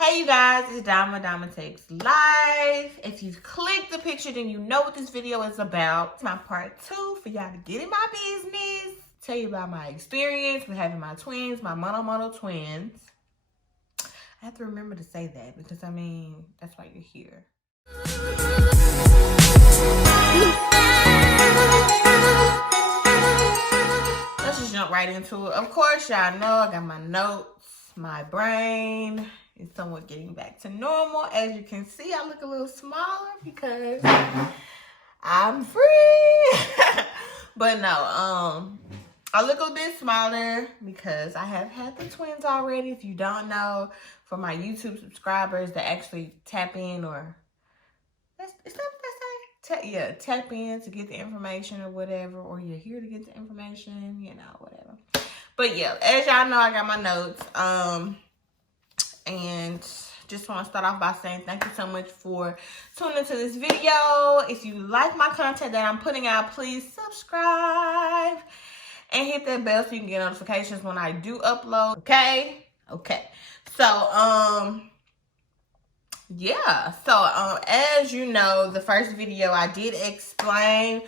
Hey you guys, it's Dama Takes Life. If you've clicked the picture, then you know what this video is about. It's my part 2 for y'all to get in my business. Tell you about my experience with having my twins, my Mono Twins. I have to remember to say that because, I mean, that's why you're here. Let's just jump right into it. Of course, y'all know I got my notes. My brain is somewhat getting back to normal. As you can see, I look a little smaller because I'm free. But no, I look a bit smaller because I have had the twins already. If you don't know, for my YouTube subscribers that actually tap in, or is that what they say? Tap in to get the information or whatever, or you're here to get the information, you know, whatever. But yeah, as y'all know, I got my notes. And just want to start off by saying thank you so much for tuning into this video. If you like my content that I'm putting out, please subscribe and hit that bell so you can get notifications when I do upload. Okay. So yeah. So as you know, the first video I did explain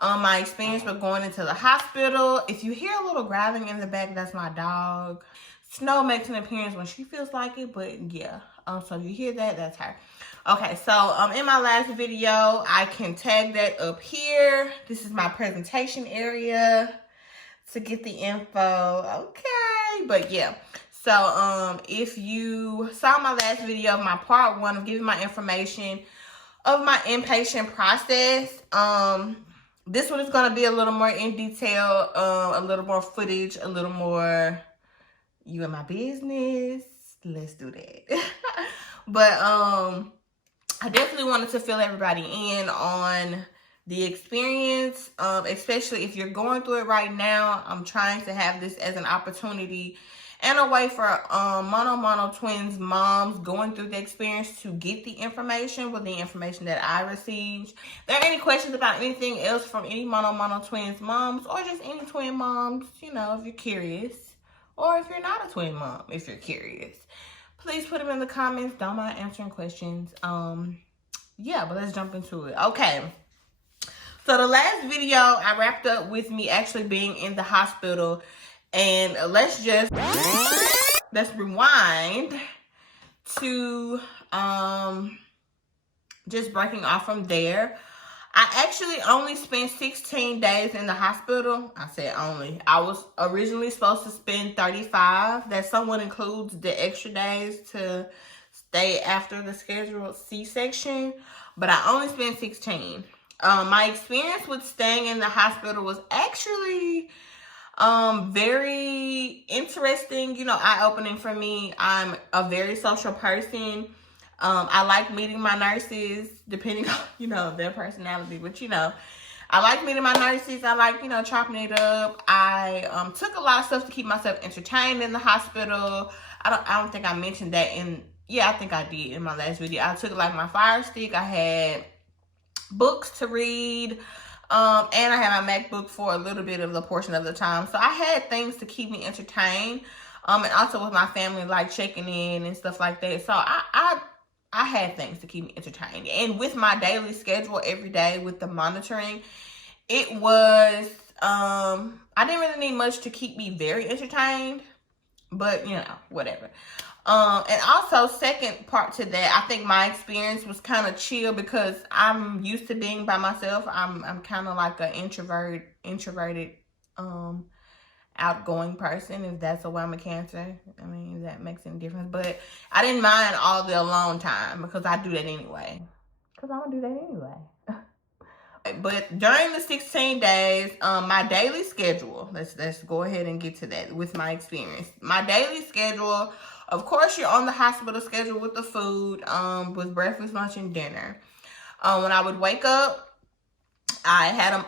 my experience with going into the hospital. If you hear a little growling in the back, that's my dog. Snow makes an appearance when she feels like it, but yeah. So you hear that, that's her. Okay, so in my last video, I can tag that up here. This is my presentation area to get the info. Okay, but yeah. So if you saw my last video of my part 1 of giving my information of my inpatient process, this one is going to be a little more in detail, a little more footage, a little more you in my business. Let's do that. But I definitely wanted to fill everybody in on the experience, especially if you're going through it right now. I'm trying to have this as an opportunity and a way for Mono Twins moms going through the experience to get the information with the information that I received. If there are any questions about anything else from any Mono Twins moms, or just any twin moms, you know, if you're curious, or if you're not a twin mom, if you're curious, please put them in the comments. Don't mind answering questions. Yeah, but let's jump into it. Okay. So the last video I wrapped up with me actually being in the hospital. And let's rewind to just breaking off from there. I actually only spent 16 days in the hospital. I said only. I was originally supposed to spend 35. That somewhat includes the extra days to stay after the scheduled C-section. But I only spent 16. My experience with staying in the hospital was actually very interesting, you know, eye-opening for me. I'm a very social person. I like meeting my nurses, depending on, you know, their personality, but you know, I like meeting my nurses. I like, you know, chopping it up. I took a lot of stuff to keep myself entertained in the hospital. I don't think I mentioned that I think I did in my last video. I took like my Fire Stick. I had books to read. And I had my MacBook for a little bit of the portion of the time. So I had things to keep me entertained. And also with my family, like checking in and stuff like that. So I had things to keep me entertained. And with my daily schedule every day with the monitoring, it was, I didn't really need much to keep me very entertained. But, you know, whatever. And also, second part to that, I think my experience was kind of chill because I'm used to being by myself. I'm kind of like an introverted, outgoing person, if that's why I'm a Cancer. I mean, if that makes any difference. But I didn't mind all the alone time because I do that anyway. Because I'm going to do that anyway. But during the 16 days, my daily schedule, let's go ahead and get to that with my experience. My daily schedule, of course, you're on the hospital schedule with the food, with breakfast, lunch, and dinner. When I would wake up, I had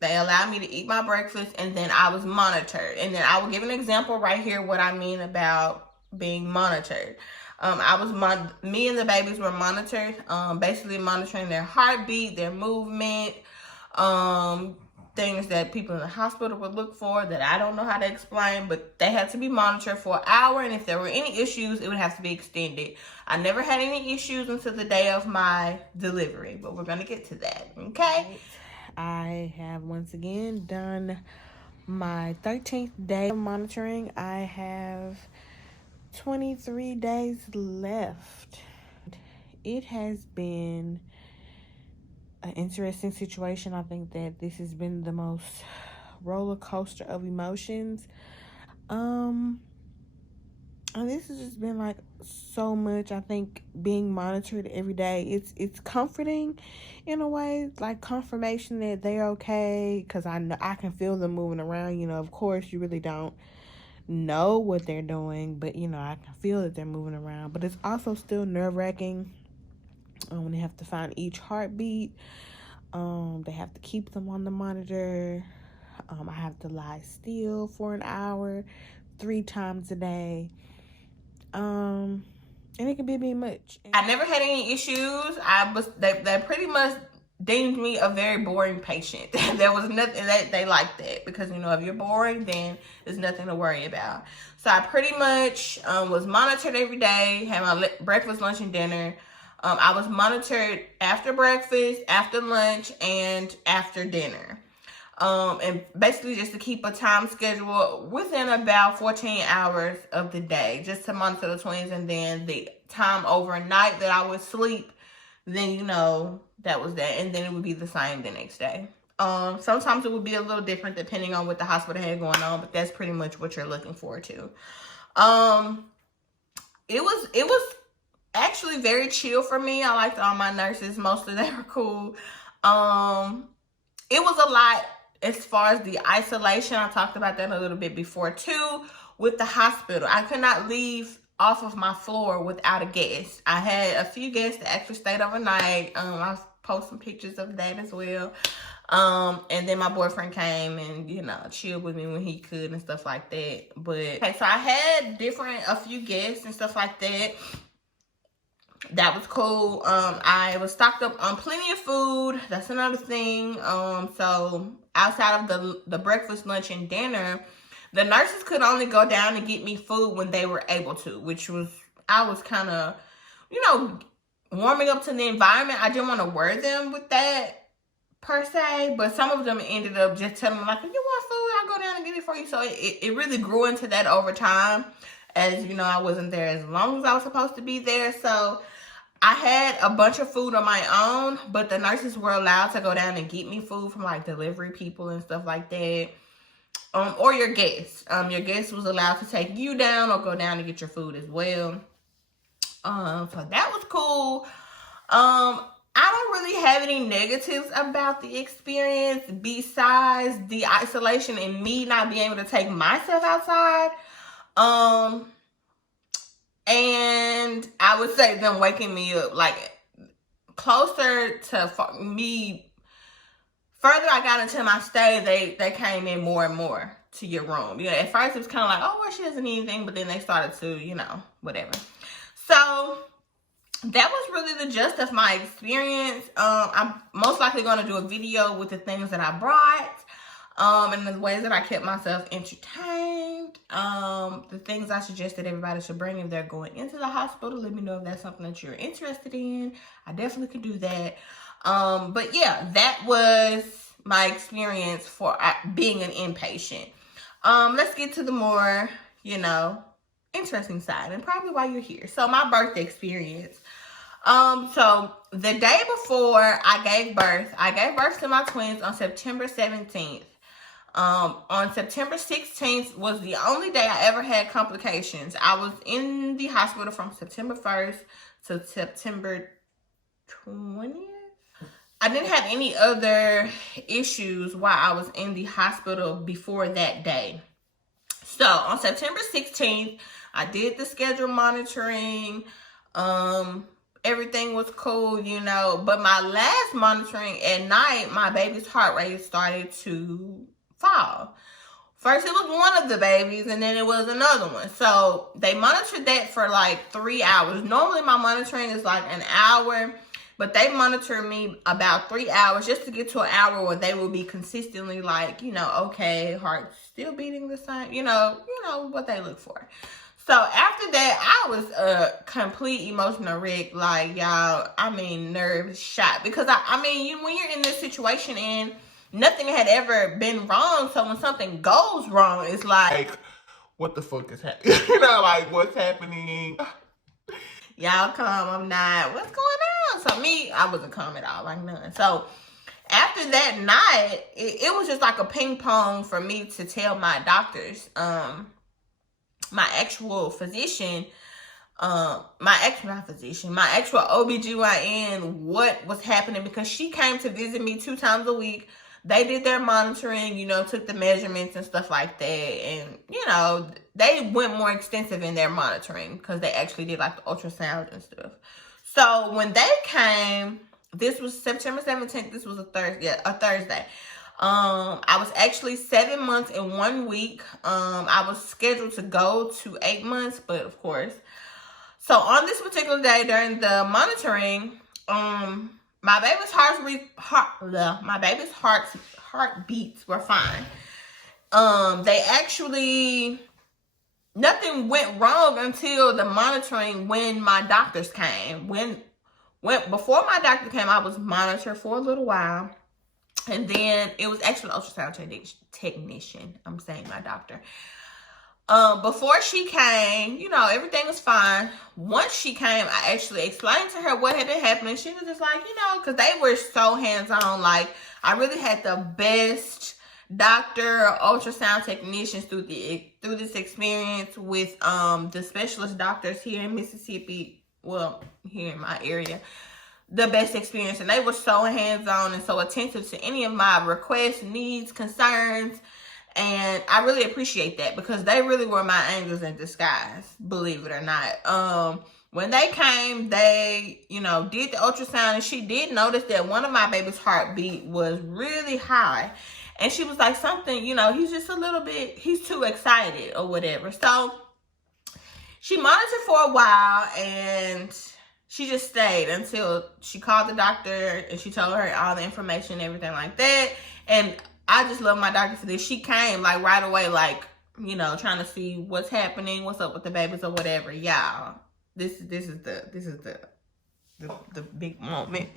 they allowed me to eat my breakfast, and then I was monitored. And then I will give an example right here what I mean about being monitored. Me and the babies were monitored, basically monitoring their heartbeat, their movement, things that people in the hospital would look for that I don't know how to explain, but they had to be monitored for an hour, and if there were any issues, it would have to be extended. I never had any issues until the day of my delivery, but we're gonna get to that, okay? I have once again done my 13th day of monitoring. I have 23 days left. It has been an interesting situation. I think that this has been the most roller coaster of emotions. And this has just been like so much. I think being monitored every day, it's comforting in a way, like confirmation that they're okay, because I know I can feel them moving around. You know, of course, you really don't know what they're doing, but you know, I can feel that they're moving around. But it's also still nerve-wracking when they have to find each heartbeat. They have to keep them on the monitor. I have to lie still for an hour 3 times a day. And it can be a bit much. I never had any issues. They pretty much deemed me a very boring patient. There was nothing that they liked that, because you know, if you're boring, then there's nothing to worry about. So I pretty much was monitored every day, had my breakfast, lunch, and dinner. I was monitored after breakfast, after lunch, and after dinner. And basically just to keep a time schedule within about 14 hours of the day, just to monitor the twins. And then the time overnight that I would sleep, then, you know, that was that. And then it would be the same the next day. Sometimes it would be a little different depending on what the hospital had going on, but that's pretty much what you're looking forward to. It was actually very chill for me. I liked all my nurses. Mostly they were cool. It was a lot as far as the isolation. I talked about that a little bit before too, with the hospital. I could not leave off of my floor without a guest. I had a few guests that actually stayed overnight. I'll post some pictures of that as well. And then my boyfriend came and, you know, chilled with me when he could and stuff like that. But okay, so I had a few guests and stuff like that. That was cool. I was stocked up on plenty of food. That's another thing. So outside of the breakfast, lunch, and dinner, the nurses could only go down and get me food when they were able to, which was, I was kind of, you know, warming up to the environment. I didn't want to worry them with that per se, but some of them ended up just telling me, like, if you want food, I'll go down and get it for you. So it really grew into that over time. As you know, I wasn't there as long as I was supposed to be there. So I had a bunch of food on my own, but the nurses were allowed to go down and get me food from like delivery people and stuff like that. Or your guests. Your guest was allowed to take you down or go down and get your food as well. So that was cool. I don't really have any negatives about the experience besides the isolation and me not being able to take myself outside. And I would say them waking me up, like, closer to me, further I got into my stay, they came in more and more to your room. You know, at first it was kind of like, oh, well, she doesn't need anything, but then they started to, you know, whatever. So that was really the gist of my experience. I'm most likely going to do a video with the things that I brought. And the ways that I kept myself entertained, the things I suggested everybody should bring if they're going into the hospital. Let me know if that's something that you're interested in. I definitely could do that. But yeah, that was my experience for being an inpatient. Let's get to the more, you know, interesting side, and probably why you're here. So my birth experience. So the day before I gave birth to my twins on September 17th. On September 16th was the only day I ever had complications. I was in the hospital from September 1st to September 20th. I didn't have any other issues while I was in the hospital before that day. So on September 16th, I did the schedule monitoring. Everything was cool, you know. But my last monitoring at night, my baby's heart rate started to fall. First it was one of the babies, and then it was another one. So they monitored that for like 3 hours. Normally my monitoring is like an hour, But they monitored me about 3 hours just to get to an hour where they will be consistently like, you know, okay, heart still beating the same, you know what they look for. So after that, I was a complete emotional wreck. Like, y'all, I mean, nerves shot. Because, I mean, when you're in this situation and nothing had ever been wrong, so when something goes wrong, it's like, what the fuck is happening? You know, like, what's happening? Y'all calm, I'm not. What's going on? So me, I wasn't calm at all, like none. So after that night, it was just like a ping pong for me to tell my doctors, my actual physician, my actual OBGYN, what was happening, because she came to visit me 2 times a week. They did their monitoring, you know, took the measurements and stuff like that. And, you know, they went more extensive in their monitoring because they actually did like the ultrasound and stuff. So when they came, this was September 17th. This was a Thursday. I was actually 7 months and 1 week. I was scheduled to go to 8 months, but of course. So on this particular day during the monitoring, my baby's heartbeats were fine. They actually, nothing went wrong until the monitoring when my doctors came. Before my doctor came, I was monitored for a little while. And then it was actually an ultrasound technician. I'm saying my doctor. Before she came, you know, everything was fine. Once she came, I actually explained to her what had been happening. She was just like, you know, because they were so hands-on. Like, I really had the best doctor, ultrasound technicians through this experience with the specialist doctors here in Mississippi. Well, here in my area. The best experience. And they were so hands-on and so attentive to any of my requests, needs, concerns. And I really appreciate that because they really were my angels in disguise, believe it or not. When they came, they, you know, did the ultrasound, and she did notice that one of my baby's heartbeat was really high. And she was like, something, you know, he's just a little bit, he's too excited or whatever. So she monitored for a while, and she just stayed until she called the doctor and she told her all the information and everything like that. And I just love my doctor for this. She came like right away, like, you know, trying to see what's happening, what's up with the babies or whatever. Y'all, this is the big moment.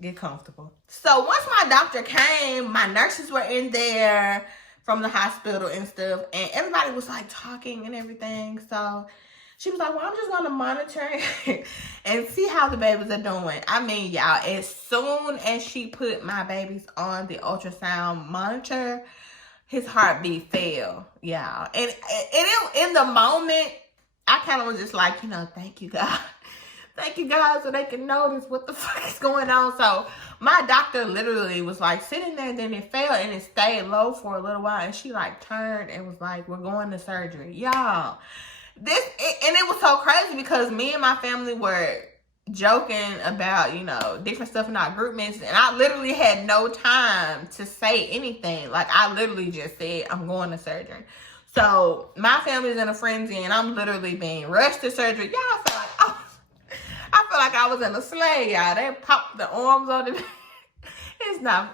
Get comfortable. So once my doctor came, my nurses were in there from the hospital and stuff, and everybody was like talking and everything. So she was like, well, I'm just going to monitor and see how the babies are doing. I mean, y'all, as soon as she put my babies on the ultrasound monitor, his heartbeat fell, y'all. And in the moment, I kind of was just like, you know, thank you, God. Thank you, God, so they can notice what the fuck is going on. So my doctor literally was like sitting there, then it fell and it stayed low for a little while. And she like turned and was like, we're going to surgery. Y'all. And it was so crazy because me and my family were joking about, you know, different stuff in our group messages, and I literally had no time to say anything. Like, I literally just said, I'm going to surgery. So my family's in a frenzy, and I'm literally being rushed to surgery. Y'all feel like, I feel like I was in a sleigh, y'all. They popped the arms on the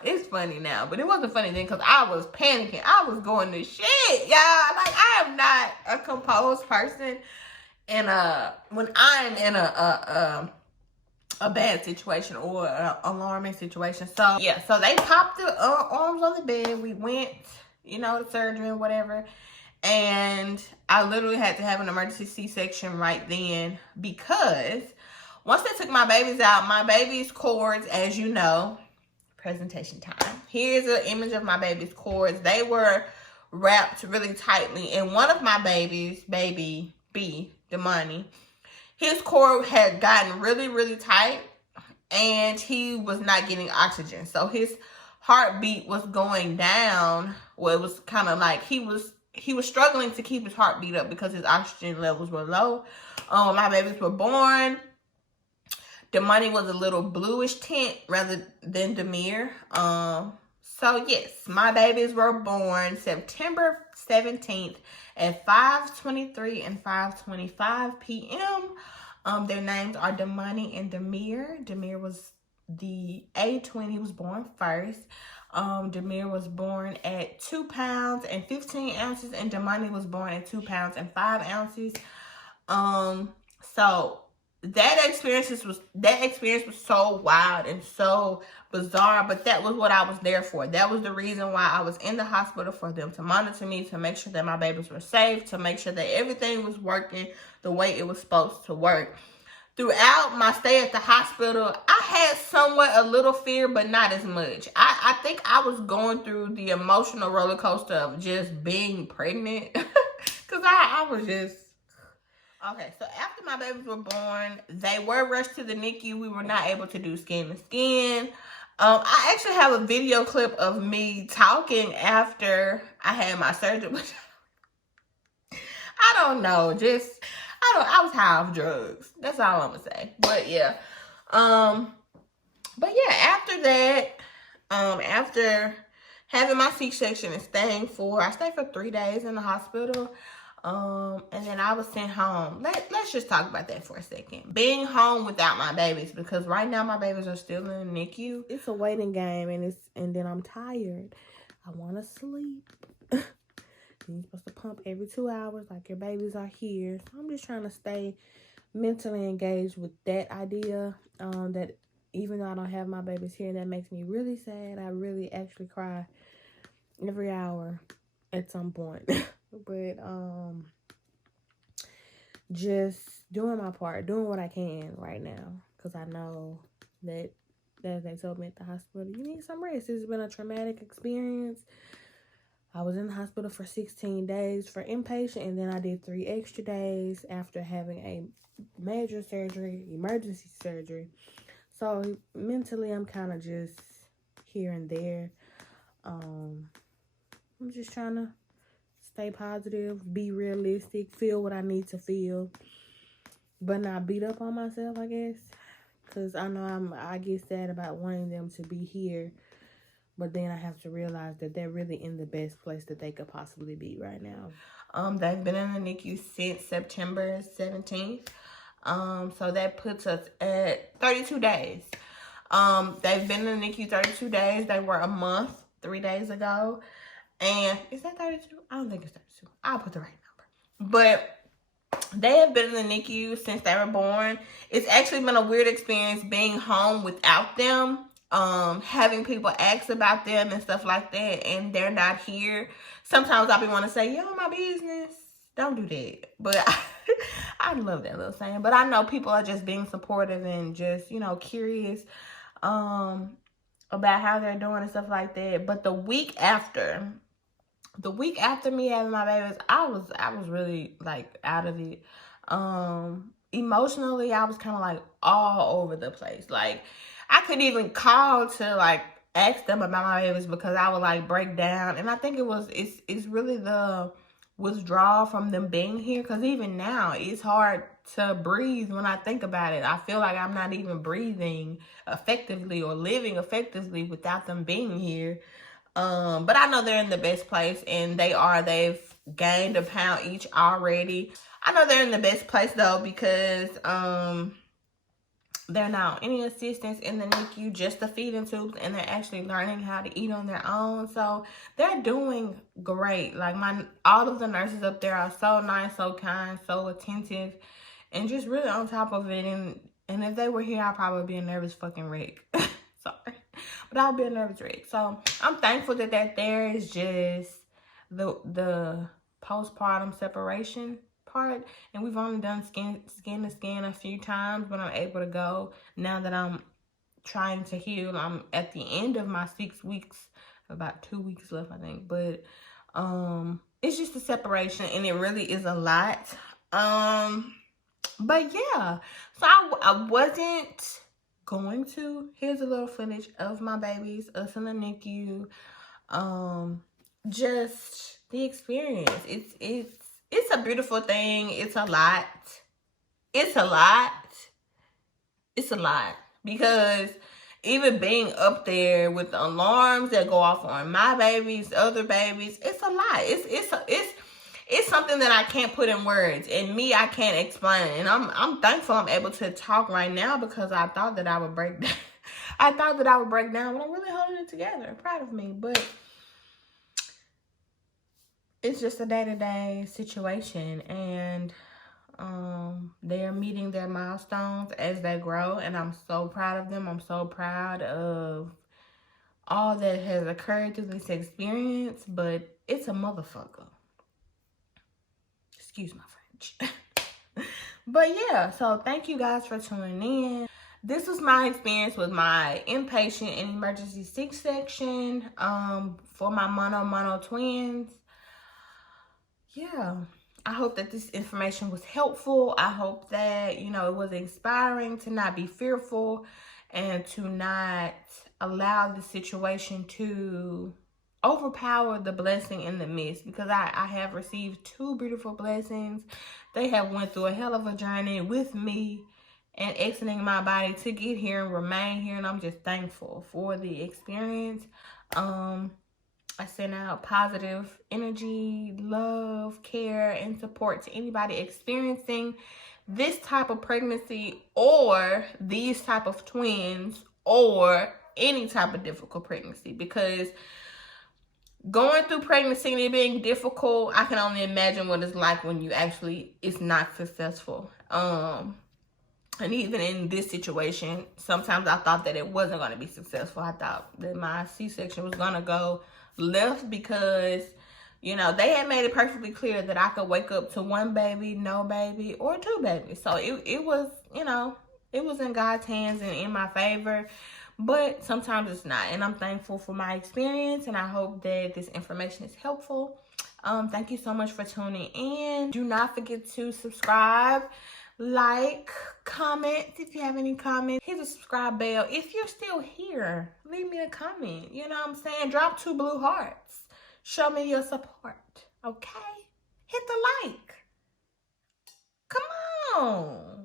it's funny now, but it wasn't funny then because I was panicking. I was going to shit, y'all. Like, I am not a composed person when I'm in a bad situation or an alarming situation. So yeah, so they popped the arms on the bed. We went, you know, to surgery and whatever. And I literally had to have an emergency C-section right then because once they took my babies out, my baby's cords, as you know, presentation time. Here's an image of my baby's cords. They were wrapped really tightly. And one of my babies, baby B, Damani, his cord had gotten really, really tight and he was not getting oxygen. So his heartbeat was going down. Well, it was kind of like he was struggling to keep his heartbeat up because his oxygen levels were low. My babies were born. Damani was a little bluish tint rather than Demir. So yes, my babies were born September 17th at 5:23 and 5:25 p.m. Their names are Damani and Demir. Demir was the A twin. He was born first. Demir was born at 2 pounds and 15 ounces, and Damani was born at 2 pounds and 5 ounces. So that experience was so wild and so bizarre, but that was what I was there for. That was the reason why I was in the hospital, for them to monitor me, to make sure that my babies were safe, to make sure that everything was working the way it was supposed to work. Throughout my stay at the hospital, I had somewhat a little fear, but not as much. I think I was going through the emotional roller coaster of just being pregnant. Because I was just... Okay, so after my babies were born, they were rushed to the NICU. We were not able to do skin to skin. I actually have a video clip of me talking after I had my surgery. I don't know, I was high off drugs. That's all I'm gonna say. But yeah. After that, after having my C-section and I stayed for 3 days in the hospital. And then I was sent home. Let's just talk about that for a second. Being home without my babies, because right now my babies are still in the NICU. It's a waiting game, and then I'm tired. I want to sleep. You're supposed to pump every 2 hours like your babies are here. So I'm just trying to stay mentally engaged with that idea. That even though I don't have my babies here, that makes me really sad. I really actually cry every hour at some point. But just doing my part, doing what I can right now, because I know that, as they told me at the hospital, you need some rest. It's been a traumatic experience. I was in the hospital for 16 days for inpatient, and then I did 3 extra days after having a major surgery, emergency surgery. So mentally, I'm kind of just here and there. I'm just trying to stay positive, be realistic, feel what I need to feel, but not beat up on myself, I guess. Because I know I get sad about wanting them to be here, but then I have to realize that they're really in the best place that they could possibly be right now. They've been in the NICU since September 17th. So that puts us at 32 days. They've been in the NICU 32 days. They were a month 3 days ago. And is that 32? I don't think it's 32. I'll put the right number. But they have been in the NICU since they were born. It's actually been a weird experience being home without them. Having people ask about them and stuff like that, and they're not here. Sometimes I'll be want to say, "You know my business." Don't do that. But I love that little saying. But I know people are just being supportive and just, curious about how they're doing and stuff like that. But the week after me having my babies, I was really like out of it. Emotionally, I was kind of like all over the place. Like, I couldn't even call to like ask them about my babies because I would like break down. And I think it's really the withdrawal from them being here, because even now it's hard to breathe when I think about it. I feel like I'm not even breathing effectively or living effectively without them being here. But I know they're in the best place, and they've gained a pound each already. I know they're in the best place though, because they're not on any assistance in the NICU, just the feeding tubes, and they're actually learning how to eat on their own. So they're doing great. Like, all of the nurses up there are so nice, so kind, so attentive, and just really on top of it. And if they were here, I'd probably be a nervous fucking wreck. Sorry. But I'll be a nervous wreck. So I'm thankful that there is just the postpartum separation part, and we've only done skin to skin a few times, but I'm able to go now that I'm trying to heal. I'm at the end of my 6 weeks, about 2 weeks left, I think. But it's just a separation, and it really is a lot. But yeah, so I wasn't going to. Here's a little footage of my babies, us in the NICU. Just the experience. It's a beautiful thing. It's a lot. It's a lot. Because even being up there with the alarms that go off on my babies, other babies, it's a lot. it's something that I can't put in words, and me, I can't explain. And I'm thankful I'm able to talk right now, because I thought that I would break down. I thought that I would break down, but I'm really holding it together. I'm proud of me, but it's just a day-to-day situation, and they're meeting their milestones as they grow, and I'm so proud of them. I'm so proud of all that has occurred through this experience, but it's a motherfucker. Excuse my French. But yeah, so thank you guys for tuning in. This was my experience with my inpatient and emergency C-section for my MOMO Twins. Yeah, I hope that this information was helpful. I hope that, you know, it was inspiring to not be fearful and to not allow the situation to overpower the blessing in the midst, because I have received 2 beautiful blessings. They have went through a hell of a journey with me and exiting my body to get here and remain here, and I'm just thankful for the experience. I send out positive energy, love, care, and support to anybody experiencing this type of pregnancy, or these type of twins, or any type of difficult pregnancy, because going through pregnancy and it being difficult, I can only imagine what it's like when you actually, it's not successful. And even in this situation, sometimes I thought that it wasn't going to be successful. I thought that my C-section was going to go left, because, you know, they had made it perfectly clear that I could wake up to 1 baby, no baby, or 2 babies. So it was, you know, it was in God's hands and in my favor. But sometimes it's not. And I'm thankful for my experience, and I hope that this information is helpful. Thank you so much for tuning in. Do not forget to subscribe, like, comment if you have any comments. Hit the subscribe bell. If you're still here, leave me a comment. You know what I'm saying? Drop 2 blue hearts. Show me your support. Okay? Hit the like. Come on.